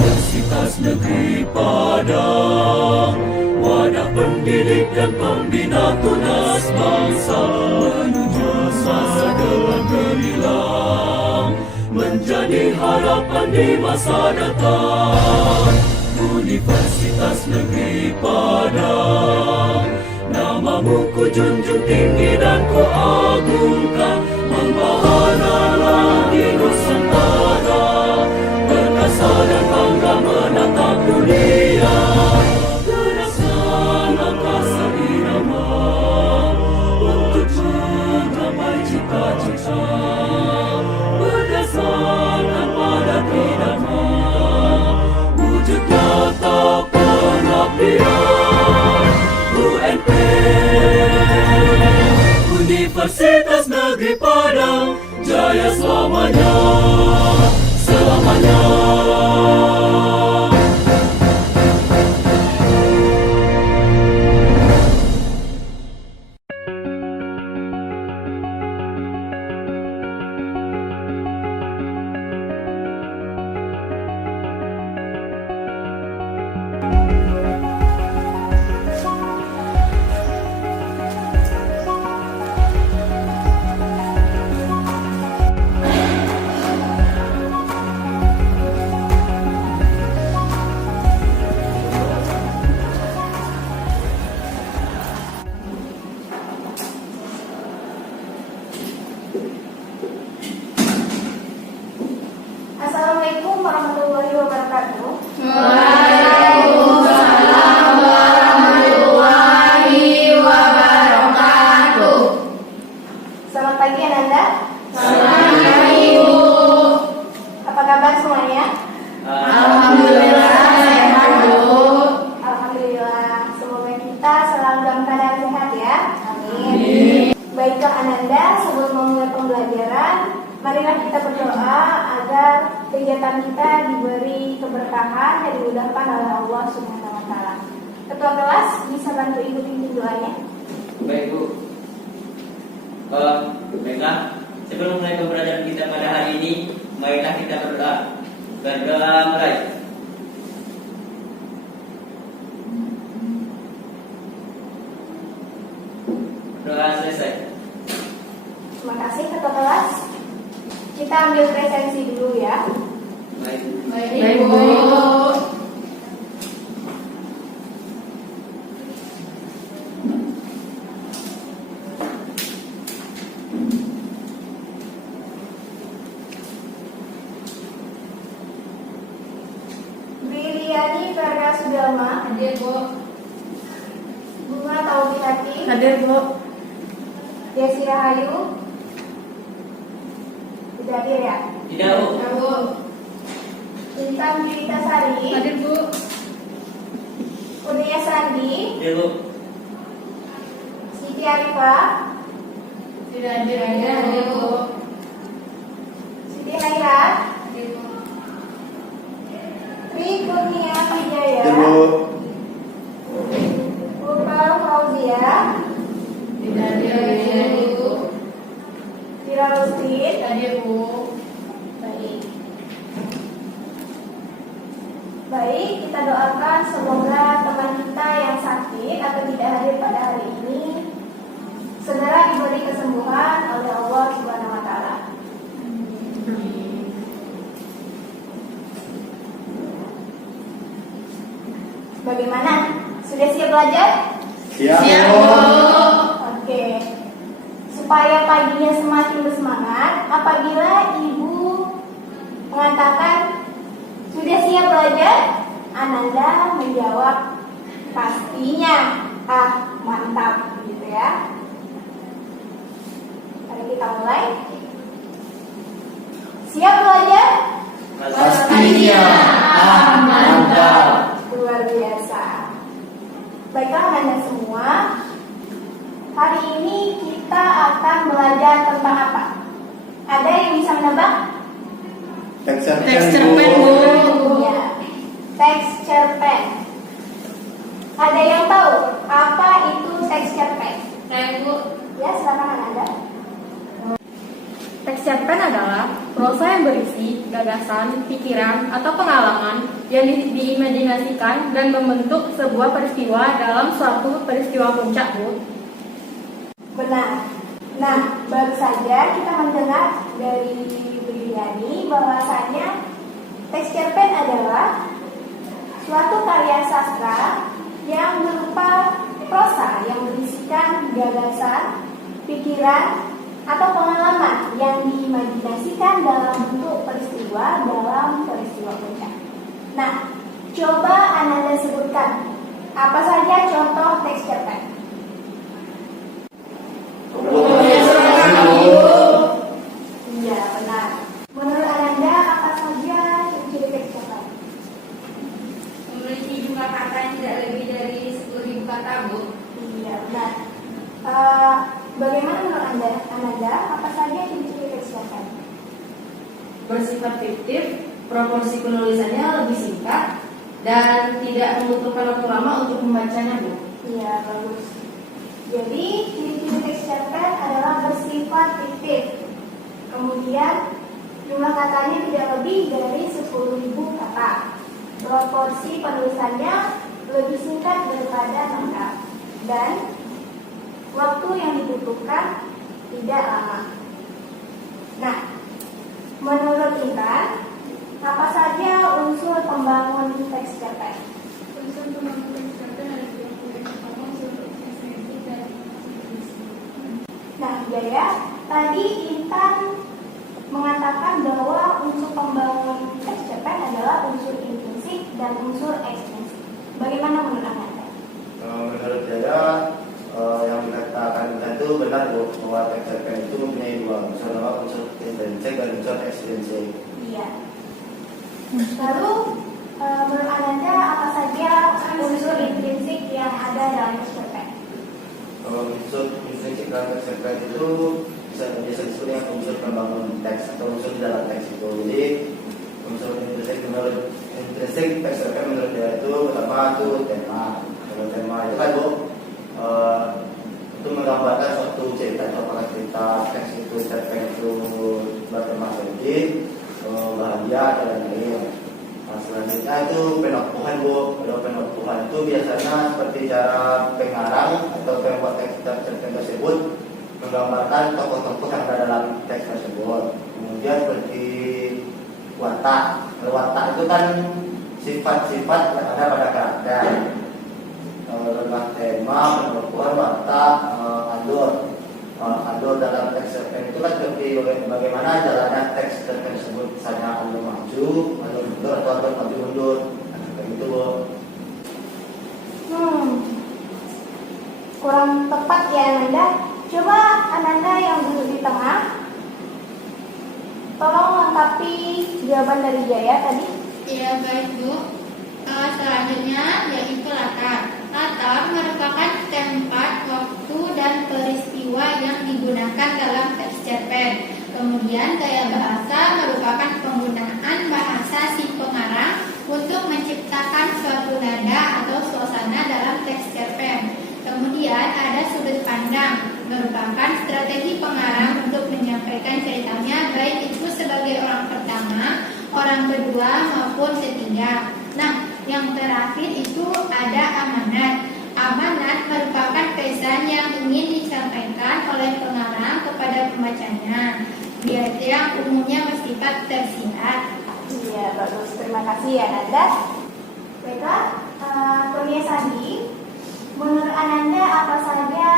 Universitas Negeri Padang, wadah pendidik dan pembina tunas bangsa, menuju masa depan gemilang, menjadi harapan di masa datang. Universitas Negeri Padang, namamu ku junjung tinggi dan ku agungkan, membahana di Nusantara, perkasa dan bangga menatap dunia. Gerakan angkasa irama untuk mencapai cita-cita, berdasarkan pada Dharma, wujud nyata pengabdian. UNP, Universitas Negeri Padang, jaya selamanya, selamanya. Assalamualaikum warahmatullahi wabarakatuh. Waalaikumsalam warahmatullahi wabarakatuh. Selamat pagi Ananda. Selamat pagi, Bu. Apa kabar semuanya? Alhamdulillah sehat, Bu. Alhamdulillah. Semoga kita selalu dalam keadaan sehat ya. Amin. Baiklah Ananda, sebelum memulai pembelajaran, marilah kita berdoa agar kegiatan kita diberi keberkahan dan dimudahkan oleh Allah Subhanahu wa taala. Ketua kelas bisa bantu Ibu pimpin doanya? Baik, Bu. Baiklah, sebelum mulai pembelajaran kita pada hari ini, marilah kita berdoa. Berdoa mulai. Doa selesai. Terima kasih Ketua kelas. Kita ambil presensi dulu ya. Baik. Baik, Bu. Briliani Verga Sudelma, Hadir, Bu. Bunga Taubihati, Hadir, Bu. Desi Rahayu. Tidak hadir ya? Tidak, Bu. Ya, Bu. Intan Juwita Sari, Hadir, Bu. Kurnia Sandi, Tidak, Bu. Siti Arifah, Tidak hadir, hadir, Bu. Siti Khairat, Hadir, Bu. Tri Kurnia Wijaya, Rupal Fauzia, Tidak hadir, hadir, Bu. Tira Rustin. Hadir, Bu. Baik. Baik, kita doakan semoga teman kita yang sakit atau tidak hadir pada hari ini segera diberi kesembuhan oleh Allah Subhanahu wa taala. Bagaimana? Sudah siap belajar? Siap, Bu. Oke. Supaya paginya semakin bersemangat, apabila Ibu mengatakan sudah siap belajar, Ananda menjawab pastinya. Mantap gitu ya. Mari kita mulai. Siap belajar? Pastinya. Mantap. Luar biasa. Baiklah Ananda semua, hari ini kita akan belajar tentang apa? Ada yang bisa menebak? Texture pen, Bu. Ya, texture pen. Ada yang tahu apa itu texture pen? Saya, Bu. Ya, silakan Ananda. Texture pen adalah prosa yang berisi gagasan, pikiran, atau pengalaman yang diimajinasikan dan membentuk sebuah peristiwa dalam suatu peristiwa puncak, Bu. Benar. Nah, baru saja kita mendengar dari Bu Yuliani bahwasanya teks cerpen adalah suatu karya sastra yang berupa prosa yang berisikan gagasan, pikiran, atau pengalaman yang diimajinasikan dalam bentuk peristiwa dalam peristiwa puncak. Nah, coba Ananda sebutkan apa saja contoh teks cerpen. Iya, benar. Menurut Ananda, apa saja ciri teks cerpen? Memiliki jumlah kata yang tidak lebih dari 10.000 kata, Bu. Iya, benar. Bagaimana menurut Ananda, apa saja ciri-ciri teks cerpen? Bersifat fiktif, proporsi penulisannya lebih singkat, dan tidak membutuhkan waktu lama untuk membacanya, Bu. Iya, bagus. Jadi, ciri-ciri teks cerpen adalah bersifat fiktif. Kemudian, jumlah katanya tidak lebih dari 10.000 kata. Proporsi penulisannya lebih singkat daripada lengkap. Dan waktu yang dibutuhkan tidak lama. Nah, menurut Intan, apa saja unsur pembangun teks cerpen? Unsur pembangun teks cerpen ada yang pertama unsur esensi dan Nah, Jaya, tadi Intan mengatakan bahwa unsur pembangun teks cerpen adalah unsur intrinsik dan unsur ekstrinsik. Bagaimana menurut Anda? Menurut saya yang dikatakan itu benar, Bu, bahwa teks cerpen itu mempunyai dua unsur, unsur intrinsik dan unsur ekstrinsik. Iya. Lalu menurut Anda apa saja unsur intrinsik yang ada dalam teks cerpen? Unsur intrinsik dalam teks cerpen itu bisa disebut dengan unsur pembangun teks atau unsur di dalam teks itu. Jadi unsur intrinsik teks cerpen menurut saya itu pertama itu tema. Kalau tema itu kan, Bu, itu menggambarkan suatu cerita, apakah cerita teks itu cerpen itu bertema sedih, bahagia dan lain-lain. Nah, selanjutnya itu penokohan, Bu. Kalau penokohan itu biasanya seperti cara pengarang atau pembuat teks cerpen tersebut menggambarkan tokoh-tokoh yang ada dalam teks tersebut. Kemudian seperti watak. Kalau watak itu kan sifat-sifat yang ada pada karakter. Tentang tema, penokohan, watak, alur dalam teks cerpen itu kan seperti bagaimana jalannya teks cerpen tersebut, misalnya alur maju, alur mundur, atau alur maju mundur, seperti itu, Bu. Kurang tepat ya, Ananda. Coba Ananda yang duduk di tengah, tolong lengkapi jawaban dari Jaya tadi. Iya, baik, Bu. Selanjutnya yaitu latar. Latar merupakan tempat, waktu, dan peristiwa yang digunakan dalam teks cerpen. Kemudian gaya bahasa merupakan penggunaan bahasa si pengarang untuk menciptakan suatu nada atau suasana dalam teks cerpen. Kemudian ada sudut pandang, merupakan strategi pengarang untuk menyampaikan ceritanya baik itu sebagai orang pertama, orang kedua, maupun ketiga. Nah, yang terakhir itu ada amanat. Amanat merupakan pesan yang ingin disampaikan oleh pengarang kepada pembacanya. Dia yang umumnya bersifat tersirat. Iya, bagus. Terima kasih ya, Ananda. Baiklah, Kurnia Sandi, menurut Ananda apa saja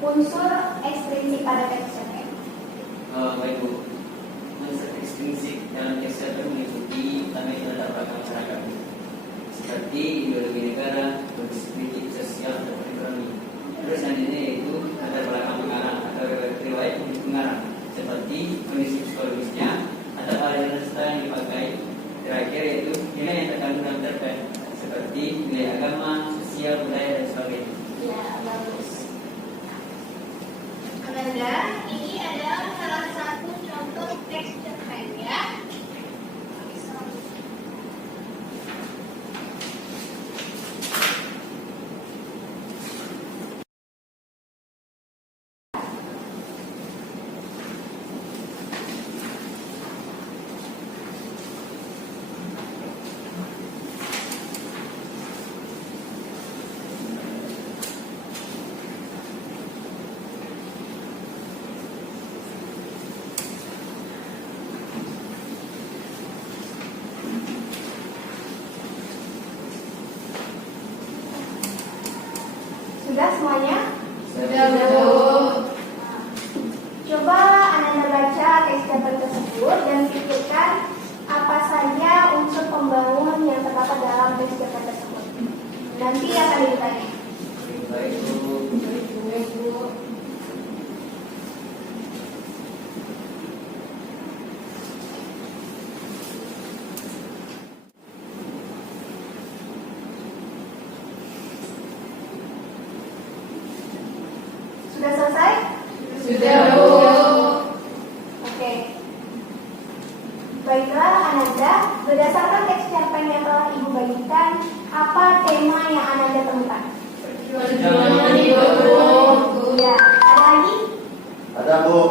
unsur ekstrinsik pada teks cerpen? Baik, Bu. Unsur ekstrinsik dalam teks cerpen meliputi utama itu adalah masyarakat, seperti ideologi negara, politik sosial, dan ekonomi. Terus selanjutnya yaitu latar belakang pengarang atau riwayat pengarang, seperti kondisi psikologisnya atau aliran yang dipakai. Terakhir yaitu nilai yang terkandung dalam cerpen, seperti nilai agama, sosial, budaya, dan sebagainya. Ya, bagus. Ananda, ini adalah salah satu contoh teks cerpen ya. Sudah semuanya? Sudah, Bu. Coba Anda baca teks cerpen tersebut dan pikirkan apa saja unsur pembangun yang terdapat dalam teks cerpen tersebut. Nanti akan ditanya. Baik, Bu. Baik, Bu. Sudah selesai? Sudah, Bu. Oke. Baiklah Ananda, berdasarkan teks cerpen yang telah Ibu bagikan, apa tema yang Ananda temukan? Perjuangan hidup, Bu. Ya, ada lagi? Ada Bu.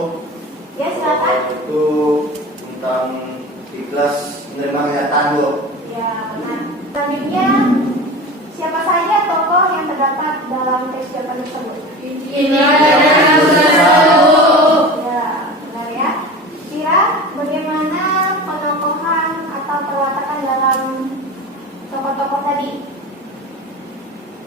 Ya, silakan. Itu tentang ikhlas menerima kenyataan Bu. Ya, benar. Selanjutnya, siapa saja tokoh yang terdapat dalam teks cerpen tersebut? Inilah yang Bu. Ya, benar ya. Kira bagaimana penokohan atau perwatakan dalam tokoh-tokoh tadi?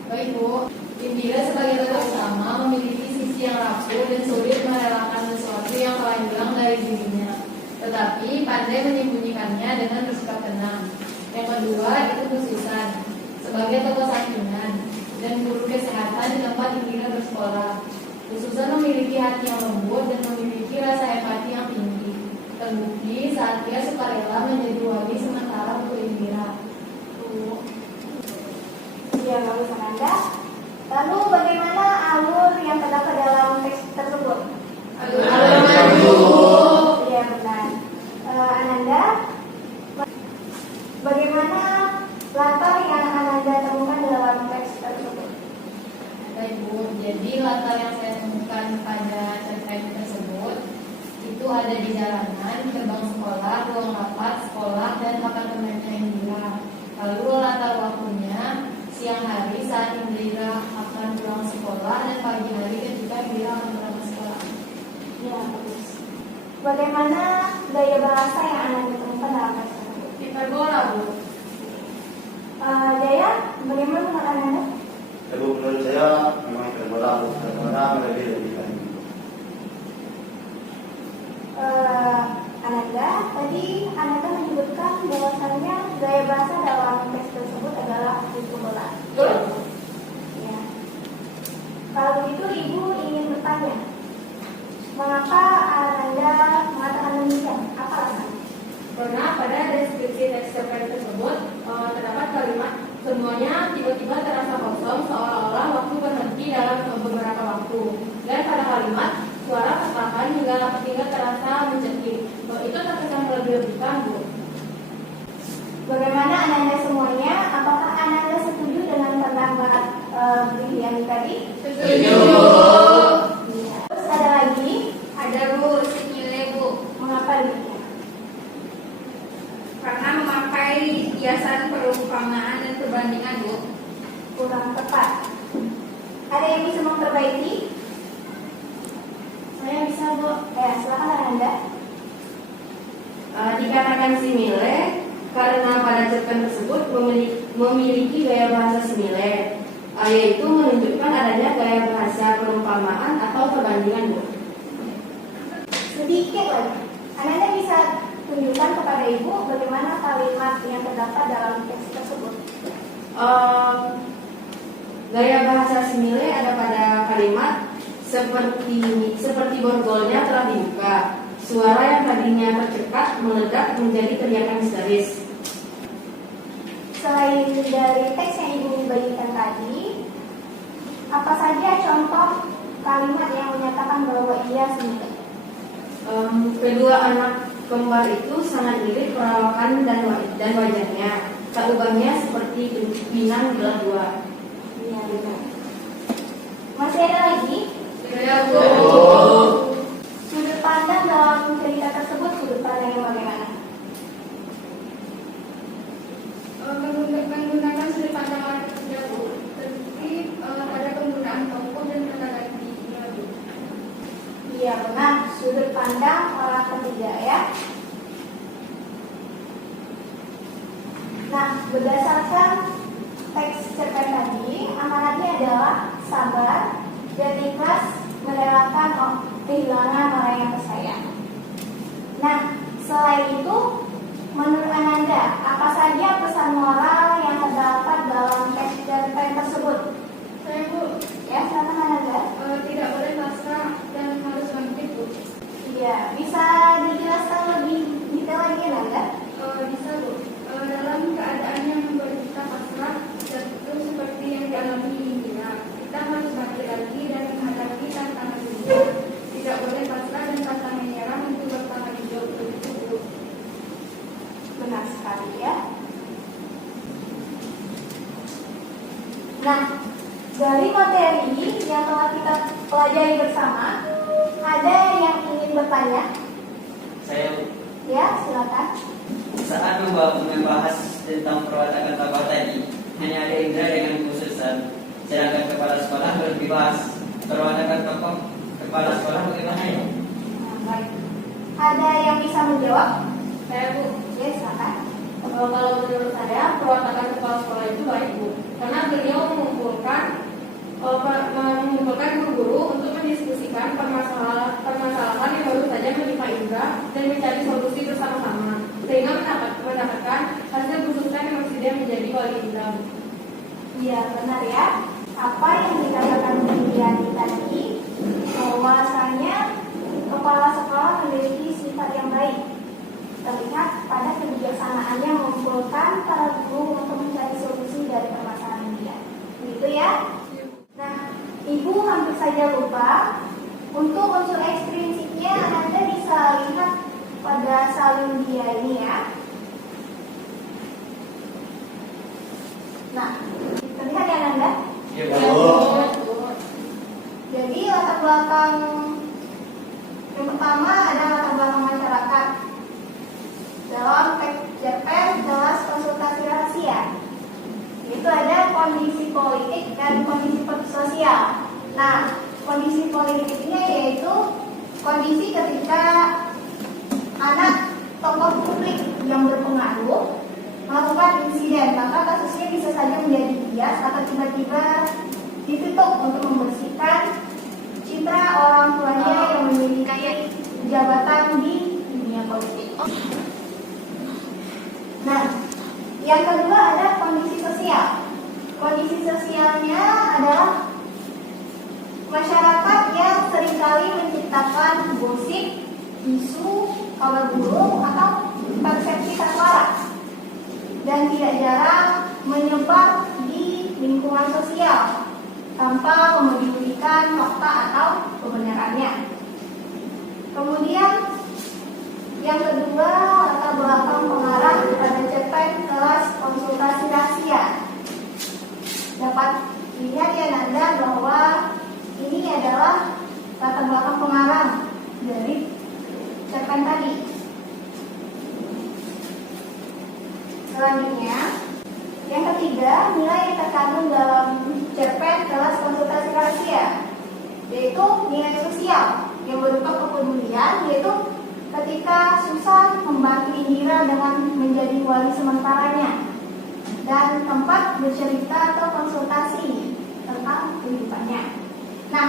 Baik, Bu. Indira sebagai tokoh utama memiliki sisi yang rapuh dan sulit merelakan sesuatu yang telah hilang dari dirinya, tetapi pandai menyembunyikannya dengan bersikap tenang. Yang kedua itu Bu Susan sebagai tokoh sampingan dan guru kesehatan di tempat Indira bersekolah. Bu Susan memiliki hati yang lembut dan memiliki rasa empati yang tinggi, terbukti saat dia sukarela menjadi wali sementara untuk Indira. Bu. Ya, bagus Ananda. Lalu bagaimana alur yang terdapat dalam teks tersebut? Ya, benar. Ananda, bagaimana latar yang Ananda temukan dalam teks tersebut? Baik, Bu. Jadi latar yang saya temukan pada cerpen tersebut itu ada di jalanan, gerbang sekolah, ruang rapat sekolah, dan apartemennya Indira. Lalu latar waktunya siang hari saat Indira akan pulang sekolah dan pagi hari ketika Indira akan berangkat sekolah. Ya, bagus. Bagaimana gaya bahasa yang Ananda temukan dalam teks tersebut? Hiperbola, Bu. Jaya, bagaimana menurut Ananda? Ya Bu, menurut saya memang terbola Bu. Karena lebih kan. Ananda, tadi Ananda menyebutkan bahwasannya gaya bahasa dalam teks tersebut adalah hiperbola. Betul. Ya. Kalau begitu Ibu ingin bertanya, mengapa Ananda mengatakan demikian? Apa alasannya? Karena pada deskripsi teks cerpen tersebut terdapat kalimat semuanya tiba-tiba terasa kosong seolah-olah waktu berhenti dalam beberapa waktu. Dan pada kalimat suara katakan hingga terasa mencekik. Itu terkesan berlebihan, Bu. Bagaimana Ananda semuanya? Apakah Ananda setuju dengan pendapat Briliani tadi? Setuju. Iya. Terus ada lagi? Ada Bu, simile Bu. Mengapa demikian? Karena memakai hiasan perumpamaan dan perbandingan Bu. Kurang tepat. Ada yang bisa memperbaiki? Saya bisa, Bu. Silakan Ananda. Dikatakan simile karena pada cerpen tersebut memiliki gaya bahasa simile, yaitu menunjukkan adanya gaya bahasa perumpamaan atau perbandingan, Bu. Sedikit lagi. Ananda bisa tunjukkan kepada Ibu bagaimana kalimat yang terdapat dalam teks tersebut. Gaya bahasa simile ada pada kalimat seperti borgolnya telah dibuka. Suara yang tadinya tercekat meledak menjadi teriakan histeris. Selain dari teks yang Ibu bagikan tadi, apa saja contoh kalimat yang menyatakan bahwa ia simile? Kedua anak kembar itu sangat mirip perawakan dan wajahnya. Tak ubahnya seperti pinang belah dua. Iya, benar. Masih ada lagi? Sudah Bu. Sudut pandang dalam cerita tersebut, sudut pandang yang bagaimana? Menggunakan sudut pandang orang ketiga, Bu. Tetapi ada penggunaan tokoh dan kata gantinya, Bu. Iya, benar. Sudut pandang orang ketiga ya. Nah, berdasarkan teks cerpen tadi, amanatnya adalah sabar, dan ikhlas merelakan kehilangan orang yang tersayang. Nah, selain itu, menurut Ananda, apa saja pesan moral yang terdapat dalam teks cerpen tersebut? Saya Bu, Ya, silakan Ananda. tidak boleh pasrah dan harus bangkit Bu. Iya, bisa dijelaskan lebih detail lagi Ananda? Bisa Bu. Dalam keadaan yang membuat kita pasrah, itu seperti yang dialami Indira. Kita harus bangkit lagi dan menghadapi tantangan hidup. Tidak boleh pasrah dan pantang menyerah untuk bertahan hidup. Begitu Bu. Benar sekali ya. Nah, dari materi yang telah kita pelajari bersama, ada yang ingin bertanya? Saya Ya, silakan. saat membahas tentang perwatakan tokoh tadi, hanya ada Indra dengan khususan, sedangkan kepala sekolah belum dibahas. Perwatakan tokoh kepala sekolah bagaimana ya? Nah, baik. Ada yang bisa menjawab? Saya Bu, Ya, silakan. kalau menurut saya perwatakan kepala sekolah itu baik Bu, karena beliau mengumpulkan guru-guru untuk mendiskusikan permasalahan yang baru saja menimpa Indra dan mencari solusi bersama-sama, sehingga mendapatkan hasil keputusan yang bersedia menjadi wali Indra. Iya, benar ya. Apa yang dikatakan Bu Diani tadi, bahwasanya kepala sekolah memiliki sifat yang baik, terlihat pada kebijaksanaannya mengumpulkan para guru untuk mencari solusi dari permasalahan dia. Begitu ya? Nah, Ibu hampir saja lupa. Untuk unsur ekstrinsiknya, Anda bisa lihat pada salin dia ini ya. Nah, terlihat ya Anda? Ya, Jadi latar belakang yang pertama ada latar belakang masyarakat. Dalam teks cerpen kelas konsultasi rahasia, itu ada kondisi politik dan kondisi sosial. Nah, kondisi politiknya yaitu kondisi ketika anak tokoh publik yang berpengaruh melakukan insiden, maka kasusnya bisa saja menjadi bias atau tiba-tiba ditutup untuk membersihkan citra orang tuanya yang memiliki jabatan di dunia politik. Nah, yang kedua ada kondisi sosial. Kondisi sosialnya adalah masyarakat yang seringkali menciptakan gosip, isu, kabar burung atau persepsi saklar, dan tidak jarang menyebar di lingkungan sosial tanpa memedulikan fakta atau kebenarannya. Kemudian yang kedua, latar belakang pengarah pada cerpen kelas konsultasi rahasia. Dapat lihat ya Nanda bahwa ini adalah latar belakang pengarah dari cerpen tadi. Selanjutnya, yang ketiga, nilai yang terkandung dalam cerpen kelas konsultasi rahasia, yaitu nilai sosial yang berupa kepedulian, yaitu ketika susah membantu Indira dengan menjadi wali sementaranya, dan tempat bercerita atau konsultasi tentang kehidupannya. Nah,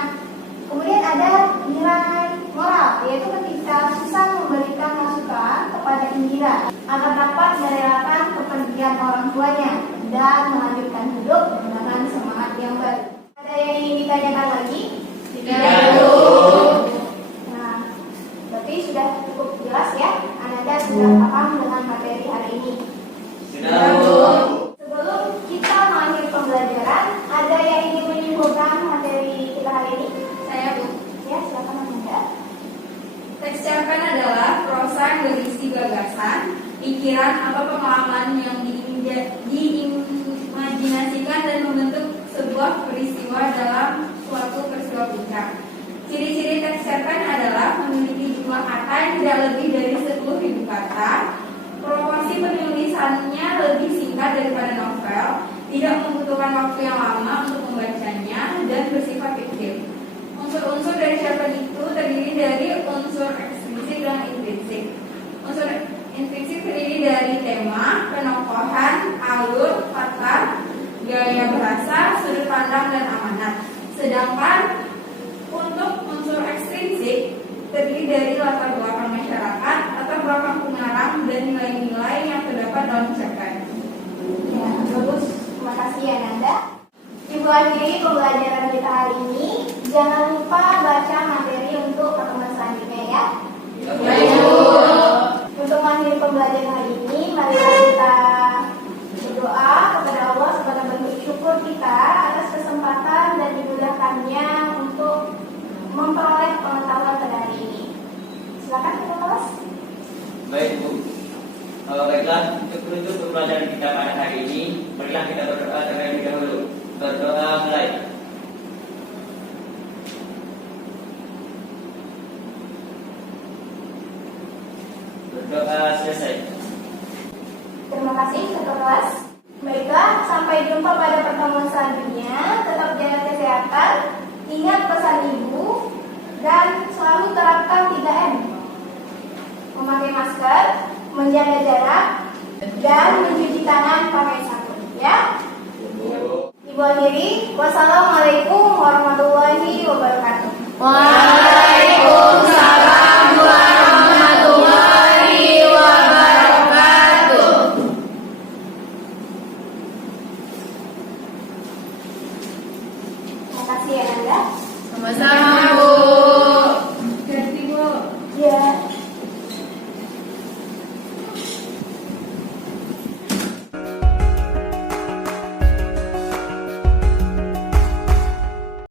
kemudian ada nilai moral, yaitu ketika susah memberikan masukan kepada Indira agar dapat merelakan kepergian orang tuanya dan melanjutkan hidup dengan semangat yang baru. Ada yang ingin ditanyakan lagi? Nah, berarti sudah cukup jelas ya, Anda sudah paham dengan materi hari ini. Sebelum kita mengakhiri pembelajaran, ada yang ingin menyimpulkan materi kita hari ini? Saya Bu. Ya, silakan Anda. Teks cerpen adalah prosa yang berisi gagasan, pikiran atau pengalaman yang diimajinasikan dan membentuk sebuah peristiwa dalam suatu peristiwa puncak. Ciri-ciri teks cerpen adalah memiliki jumlah kata yang tidak lebih dari 10.000 kata, proporsi penulisannya lebih singkat daripada novel, tidak membutuhkan waktu yang lama untuk membacanya, dan bersifat fiktif. Unsur-unsur dari cerpen itu terdiri dari unsur ekstrinsik dan intrinsik. Unsur intrinsik terdiri dari tema, penokohan, alur, kata, gaya bahasa, sudut pandang, dan amanat. Sedangkan untuk unsur ekstrinsik terdiri dari latar belakang masyarakat, latar belakang pengarang, dan nilai-nilai yang terdapat dalam cerpen. Ya, bagus. Terima kasih ya Nanda. Ibu akhiri pembelajaran kita hari ini. Jangan lupa baca materi untuk pertemuan selanjutnya ya. Untuk mengakhiri pembelajaran hari ini, mari kita berdoa kepada Allah sebagai bentuk syukur kita atas kesempatan dan dimudahkannya untuk memperoleh pengetahuan pada hari ini. Silakan kita kelas. Baik Bu. Baiklah, untuk menutup pembelajaran kita pada hari ini, marilah kita berdoa terlebih dahulu. Berdoa mulai. Berdoa selesai. Terima kasih ketua kelas. Baiklah, sampai jumpa pada pertemuan selanjutnya. Tetap jaga kesehatan, ingat pesan ibu, dan selalu terapkan 3M. Memakai masker, menjaga jarak, dan mencuci tangan pakai sabun. Ya. Ibu akhiri, wassalamualaikum warahmatullahi wabarakatuh. Waalaikumsalam warahmatullahi wabarakatuh. Terima kasih ya Nanda. Sama-sama.